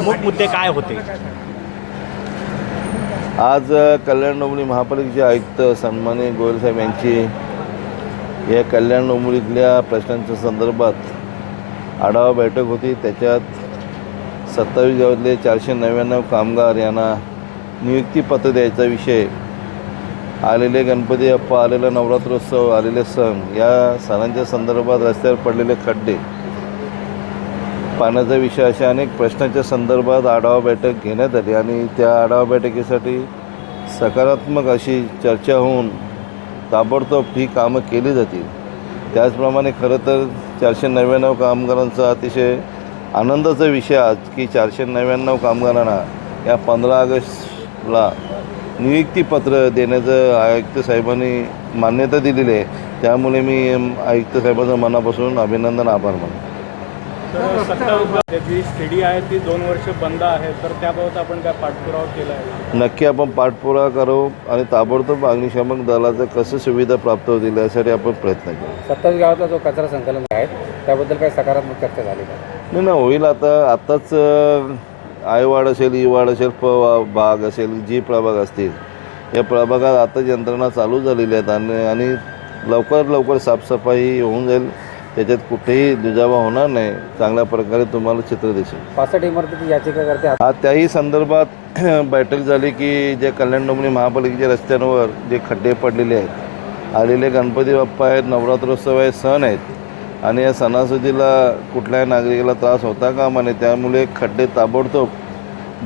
प्रमुख मुद्दे काय होते? आज कल्याण डोंबरी महापालिकेचे आयुक्त सन्मान्य गोयलसाहेब यांची या कल्याण डोंबरीतल्या प्रश्नांच्या संदर्भात आढावा बैठक होती. त्याच्यात सत्तावीस गावातले चारशे नव्याण्णव कामगार यांना नियुक्तीपत्र द्यायचा विषय आलेले गणपती अप्पा आलेला नवरात्रोत्सव आलेले सण या सणांच्या संदर्भात रस्त्यावर पडलेले खड्डे पाण्याचा विषय अशा अनेक प्रश्नांच्या संदर्भात आढावा बैठक घेण्यात आली आणि त्या आढावा बैठकीसाठी सकारात्मक अशी चर्चा होऊन ताबडतोब ही कामं केली जातील. त्याचप्रमाणे खरं तर चारशे नव्याण्णव कामगारांचा अतिशय आनंदाचा विषय आज की चारशे नव्याण्णव कामगारांना या पंधरा ऑगस्टला नियुक्तीपत्र देण्याचं आयुक्त साहेबांनी मान्यता दिलेली आहे. त्यामुळे मी आयुक्त साहेबांचं मनापासून अभिनंदन आभार मानतो. तर सत्ता जी स्टडी आहे ती दोन वर्ष बंद आहे. तर त्याबाबत आपण काय पाठपुरावा केला आहे? नक्की आपण पाठपुरावा करू आणि ताबडतोब अग्निशामक दलाचं कसं सुविधा प्राप्त होतील यासाठी आपण प्रयत्न करू. सत्तावीस गावातला जो कचरा संकलन आहे त्याबद्दल काही सकारात्मक चर्चा झाली का? नाही ना होईल आता. आत्ताच आयवाड असेल ईवाड असेल प भाग असेल जी प्रभाग असतील या प्रभागात आताच यंत्रणा चालू झालेली आहेत आणि आणि लवकर लवकर साफसफाई होऊन जाईल. त्याच्यात कुठेही दुजावा होणार नाही. चांगल्या प्रकारे तुम्हाला चित्र दिसेल. पासष्ट इमारतीची याचिका करते. आज त्याही संदर्भात बैठक झाली की जे कल्याण डोंबिवली महापालिकेच्या रस्त्यांवर जे खड्डे पडलेले आहेत आलेले गणपती बाप्पा आहेत नवरात्रोत्सव आहे सण आहेत आणि या सणासुदीला कुठल्याही नागरिकाला त्रास होता कामा नये त्यामुळे खड्डे ताबडतोब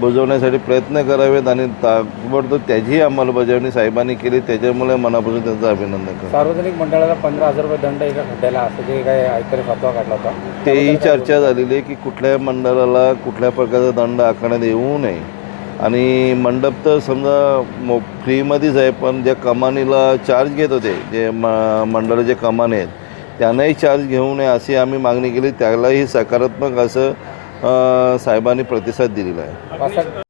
बुजवण्यासाठी प्रयत्न करावेत आणि ताबडतोब त्याचीही अंमलबजावणी साहेबांनी केली. त्याच्यामुळे मनापासून त्यांचं अभिनंदन करतो. सार्वजनिक मंडळाला पंधरा हजार रुपये दंड एका खड्ड्याला असं जे काही आयुक्ताने फतवा काढला होता तेही चर्चा झालेली आहे की कुठल्याही मंडळाला कुठल्या प्रकारचा दंड आकारण्यात येऊ नये. आणि मंडप तर समजा मो फ्रीमध्येच आहे पण ज्या कमानीला चार्ज घेत होते जे म मंडळाचे कमाने आहेत त्यांनाही चार्ज घेऊ नये अशी आम्ही मागणी केली. त्यालाही सकारात्मक असं साहेबांनी प्रतिसाद दिलेला आहे.